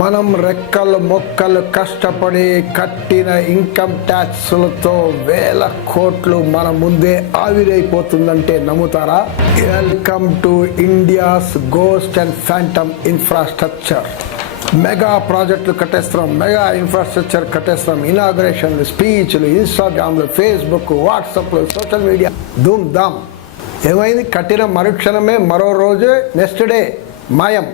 మనం రెక్కలు మొక్కలు కష్టపడి కట్టిన ఇన్కమ్ ట్యాక్స్లతో వేల కోట్లు మన ముందే ఆవిరైపోతుందంటే నమ్ముతారా? Welcome to India's ghost and phantom infrastructure. Mega ప్రాజెక్టులు కట్టేస్తున్నాం, మెగా ఇన్ఫ్రాస్ట్రక్చర్ కట్టేస్తున్నాం, ఇనాగ్రేషన్లు, స్పీచ్లు, ఇన్స్టాగ్రామ్లు, ఫేస్బుక్, వాట్సాప్లు, సోషల్ మీడియా ధూమ్ ధామ్. ఏమైంది? కట్టిన మరుక్షణమే మరో రోజు నెక్స్ట్ డే మాయం,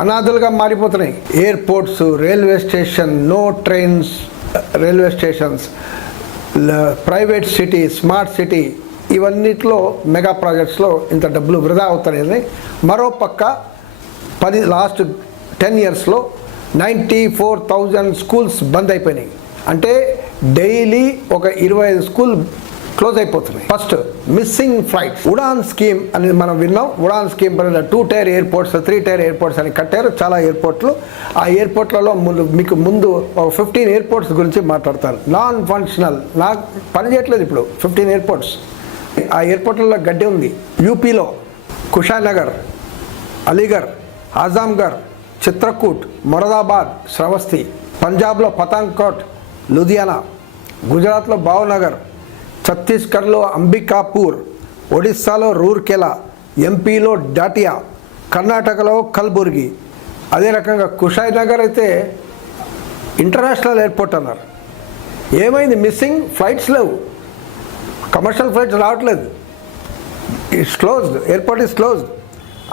అనాథలుగా మారిపోతున్నాయి. Airports, railway station, no trains, railway stations, private city, smart city, ఇవన్నిట్లో మెగా ప్రాజెక్ట్స్లో ఇంత డబ్బులు వృధా అవుతున్నాయి. మరో పక్క లాస్ట్ 10 yearsలో 94,000 స్కూల్స్ బంద్ అయిపోయినాయి. అంటే డైలీ ఒక 25 స్కూల్ క్లోజ్ అయిపోతున్నాయి. First missing flights. Udan scheme అనేది మనం విన్నాం. Udaan scheme 2-tier airports, 3-tier airports అని కట్టారు చాలా ఎయిర్పోర్ట్లు. ఆ ఎయిర్పోర్ట్లలో మీకు ముందు 15 ఎయిర్పోర్ట్స్ గురించి మాట్లాడతారు. నాన్ ఫంక్షనల్, నాకు పనిచేయట్లేదు ఇప్పుడు 15 ఎయిర్పోర్ట్స్. ఆ ఎయిర్పోర్ట్లలో గడ్డి ఉంది. యూపీలో కుషానగర్, అలీగర్, ఆజాంగర్, చిత్రకూట్, మొరాదాబాద్, శ్రవస్తి. పంజాబ్లో పతాన్కోట్, లూధియానా. గుజరాత్లో భావనగర్, ఛత్తీస్గఢ్లో అంబికాపూర్, ఒడిస్సాలో రూర్కెలా, ఎంపీలో డాటియా, కర్ణాటకలో కల్బుర్గి. అదే రకంగా కుషాయినగర్ అయితే ఇంటర్నేషనల్ ఎయిర్పోర్ట్ అన్నారు. ఏమైంది? మిస్సింగ్ ఫ్లైట్స్ లేవు, కమర్షియల్ ఫ్లైట్స్ రావట్లేదు. It's closed, airport is closed.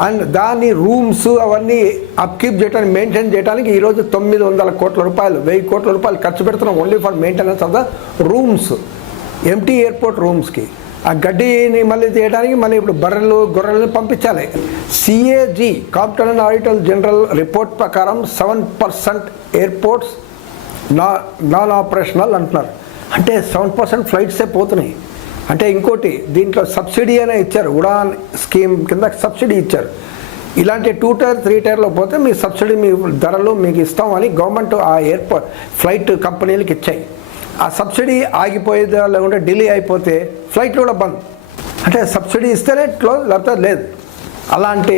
And దాని రూమ్స్ అవన్నీ అప్కీప్ చేయడానికి, మెయింటైన్ చేయడానికి ఈరోజు 900 కోట్ల రూపాయలు, 1000 కోట్ల రూపాయలు ఖర్చు పెడుతున్నాం only for maintenance of the rooms, empty airport రూమ్స్కి. ఆ గడ్డిని మళ్ళీ తీయడానికి మళ్ళీ ఇప్పుడు బర్రెలు గొర్రెలను పంపించాలి. CAG, comptroller and auditor general report ప్రకారం 7% ఎయిర్పోర్ట్స్ నాన్ ఆపరేషనల్ అంటున్నారు. అంటే 7% ఫ్లైట్సే పోతున్నాయి. అంటే ఇంకోటి, దీంట్లో సబ్సిడీ అనే ఇచ్చారు, ఉడాన్ స్కీమ్ కింద సబ్సిడీ ఇచ్చారు. ఇలాంటి 2-tier 3-tierలో పోతే మీ సబ్సిడీ, మీ ధరలు మీకు ఇస్తామని గవర్నమెంట్ ఆ ఎయిర్పోర్ట్ ఫ్లైట్ కంపెనీలకు ఇచ్చాయి. ఆ సబ్సిడీ ఆగిపోయేదా లేకుంటే డిలే అయిపోతే ఫ్లైట్లు కూడా బంద్. అంటే సబ్సిడీ ఇస్తేనే క్లోజ్, లేకపోతే లేదు. అలాంటి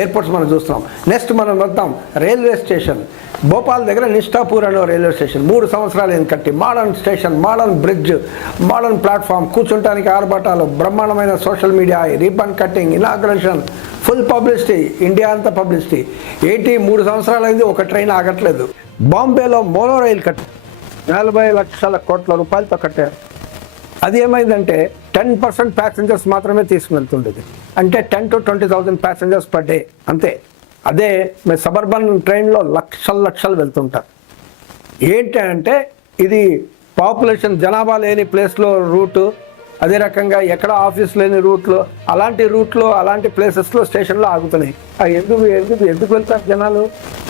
ఎయిర్పోర్ట్స్ మనం చూస్తున్నాం. నెక్స్ట్ మనం వద్దాం రైల్వే స్టేషన్. భోపాల్ దగ్గర నిష్ఠాపూర్ అనే రైల్వే స్టేషన్ 3 సంవత్సరాలు ఏం కట్టి, modern station, modern bridge, modern platform, కూర్చుంటానికి ఆర్భాటాలు, బ్రహ్మాండమైన social media, ribbon cutting, inauguration, full publicity, India అంతా పబ్లిసిటీ. 3 సంవత్సరాలు అయింది, ఒక ట్రైన్ ఆగట్లేదు. బాంబేలో మోనో రైల్ కట్టి 40 లక్షల కోట్ల రూపాయలతో కట్టారు. అది ఏమైందంటే 10% ప్యాసింజర్స్ మాత్రమే తీసుకువెళ్తుండేది. అంటే 10,000 to 20,000 ప్యాసింజర్స్ పర్ డే అంతే. అదే మీరు సబర్బన్ ట్రైన్లో లక్షలు వెళ్తుంటారు. ఏంటంటే ఇది పాపులేషన్, జనాభా లేని ప్లేస్లో రూటు, అదే రకంగా ఎక్కడ ఆఫీస్ లేని రూట్లో, అలాంటి రూట్లో, అలాంటి ప్లేసెస్లో స్టేషన్లో ఆగుతున్నాయి. ఎందుకు వెళ్తారు జనాలు?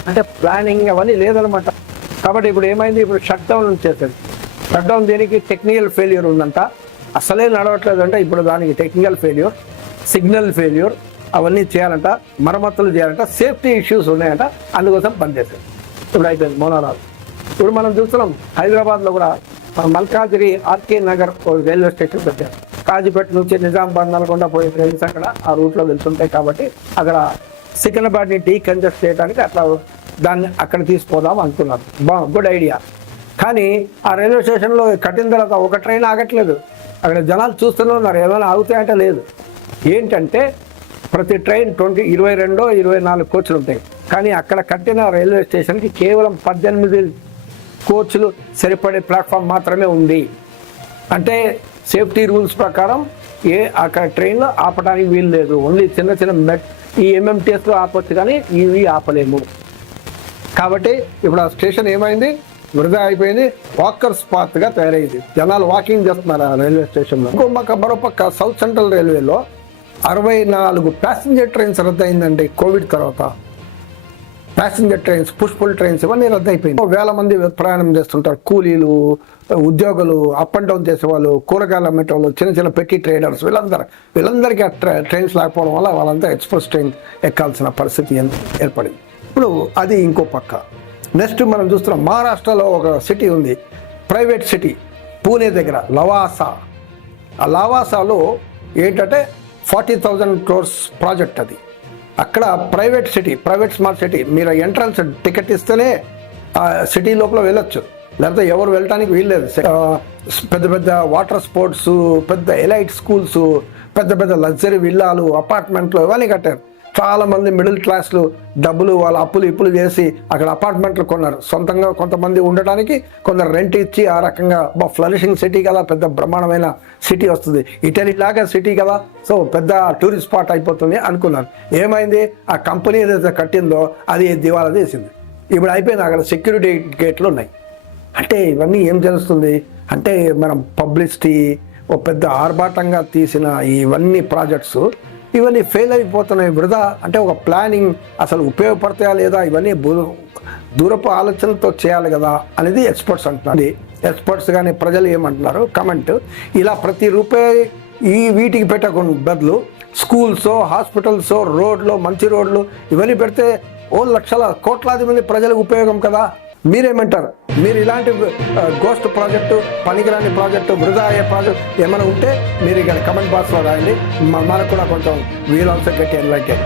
అంటే ప్లానింగ్ అవన్నీ లేదనమాట. కాబట్టి ఇప్పుడు ఏమైంది? ఇప్పుడు షట్ డౌన్ చేసేది. షట్ డౌన్ దేనికి? టెక్నికల్ ఫెయిల్యూర్ ఉందంట, అసలే నడవట్లేదంట. ఇప్పుడు దానికి టెక్నికల్ ఫెయిల్యూర్, సిగ్నల్ ఫెయిల్యూర్, అవన్నీ చేయాలంట, మరమ్మతులు చేయాలంట, సేఫ్టీ ఇష్యూస్ ఉన్నాయంట, అందుకోసం పనిచేసేది. ఇప్పుడు అయిపోయింది మోనారాలు. ఇప్పుడు మనం చూస్తున్నాం హైదరాబాద్లో కూడా మల్కాజిగిరి, ఆర్కే నగర్ రైల్వే స్టేషన్ పెట్టారు. కాజీపేట నుంచి నిజామాబాద్, నల్గొండ పోయే ట్రైన్స్ అక్కడ ఆ రూట్లో వెళ్తుంటాయి. కాబట్టి అక్కడ సికింద్రాబాద్ని డీకంజెస్ట్ చేయడానికి అట్లా దాన్ని అక్కడ తీసుకుపోదాం అనుకున్నారు. Good idea. కానీ ఆ రైల్వే స్టేషన్లో కట్టిన తర్వాత ఒక ట్రైన్ ఆగట్లేదు. అక్కడ జనాలు చూస్తూనే ఉన్నారు, ఏమైనా ఆగుతాయంటే లేదు. ఏంటంటే ప్రతి ట్రైన్ 22-24 కోచ్లు ఉంటాయి. కానీ అక్కడ కట్టిన రైల్వే స్టేషన్కి కేవలం 18 కోచ్లు సరిపడే ప్లాట్ఫామ్ మాత్రమే ఉంది. అంటే సేఫ్టీ రూల్స్ ప్రకారం అక్కడ ట్రైన్లో ఆపడానికి వీలు లేదు. ఓన్లీ చిన్న ఈ ఎంఎంటీఎస్లో ఆపొచ్చు, కానీ ఇవి ఆపలేము. కాబట్టి ఇప్పుడు ఆ స్టేషన్ ఏమైంది? వృధా అయిపోయింది. వాకర్స్ పాత్గా తయారైంది. జనాలు వాకింగ్ చేస్తున్నారు ఆ రైల్వే స్టేషన్లో. మరోపక్క సౌత్ సెంట్రల్ రైల్వేలో 64 ప్యాసింజర్ ట్రైన్స్ రద్దయిందండి కోవిడ్ తర్వాత. ప్యాసింజర్ ట్రైన్స్, పుష్పుల్ ట్రైన్స్ ఇవన్నీ రద్దయిపోయింది. 1000 మంది ప్రయాణం చేస్తుంటారు. కూలీలు, ఉద్యోగులు, అప్ అండ్ డౌన్ చేసేవాళ్ళు, కూరగాయలు అమ్మేటోళ్ళు, చిన్న పెట్టి ట్రేడర్స్, వీళ్ళందరికీ ఆ ట్రైన్స్ లేకపోవడం వల్ల వాళ్ళంతా ఎక్స్ప్రెస్ ట్రైన్ ఎక్కాల్సిన పరిస్థితి ఏర్పడింది. ఇప్పుడు అది ఇంకో పక్క. నెక్స్ట్ మనం చూస్తున్నాం మహారాష్ట్రలో ఒక సిటీ ఉంది, ప్రైవేట్ సిటీ, పూణే దగ్గర లవాసా. ఆ లవాసాలో ఏంటంటే 40,000 crores ప్రాజెక్ట్ అది. అక్కడ ప్రైవేట్ స్మార్ట్ సిటీ, మీరు ఎంట్రన్స్ టికెట్ ఇస్తేనే సిటీ లోపల వెళ్ళొచ్చు, లేకపోతే ఎవరు వెళ్ళడానికి వీల్లేదు. పెద్ద పెద్ద వాటర్ స్పోర్ట్స్, పెద్ద ఎలైట్ స్కూల్స్, పెద్ద పెద్ద లగ్జరీ విల్లాలు, అపార్ట్మెంట్లు ఇవన్నీ కట్టారు. చాలామంది మిడిల్ క్లాస్లు డబ్బులు వాళ్ళ ఇప్పులు చేసి అక్కడ అపార్ట్మెంట్లు కొన్నారు సొంతంగా. కొంతమంది ఉండటానికి, కొందరు రెంట్ ఇచ్చి ఆ రకంగా ఫ్లరిషింగ్ సిటీ కదా, పెద్ద బ్రహ్మాండమైన సిటీ వస్తుంది, ఇటలీ లాగా సిటీ కదా, సో పెద్ద టూరిస్ట్ స్పాట్ అయిపోతుంది అనుకున్నారు. ఏమైంది, ఆ కంపెనీ ఏదైతే కట్టిందో అది దివాలా తీసింది. ఇప్పుడు అయిపోయింది, అక్కడ సెక్యూరిటీ గేట్లు ఉన్నాయి. అంటే ఇవన్నీ ఏం తెలుస్తుంది అంటే, మనం పబ్లిసిటీ ఓ పెద్ద ఆర్భాటంగా తీసిన ఇవన్నీ ప్రాజెక్ట్స్ ఇవన్నీ ఫెయిల్ అయిపోతున్నాయి, వృధా. అంటే ఒక ప్లానింగ్ అసలు ఉపయోగపడతాయా లేదా, ఇవన్నీ దూరపు ఆలోచనతో చేయాలి కదా అనేది ఎక్స్పర్ట్స్ అంటున్నారు. ఎక్స్పర్ట్స్ కానీ ప్రజలు ఏమంటున్నారు కమెంట్, ఇలా ప్రతి రూపాయి వీటికి పెట్టకుండా బదులు స్కూల్స్, హాస్పిటల్స్, రోడ్లు, మంచి రోడ్లు ఇవన్నీ పెడితే కోట్లాది మంది ప్రజలకు ఉపయోగం కదా. మీరేమంటారు? మీరు ఇలాంటి గోస్ట్ ప్రాజెక్టు, పనికిరాని ప్రాజెక్టు, వృధా అయ్యే ప్రాజెక్ట్ ఏమైనా ఉంటే మీరు ఇక్కడ కమెంట్ బాక్స్లో రాయండి. మనకు కూడా కొంచెం వీల్ ఆల్సో గెట్ ఎన్లైటెడ్.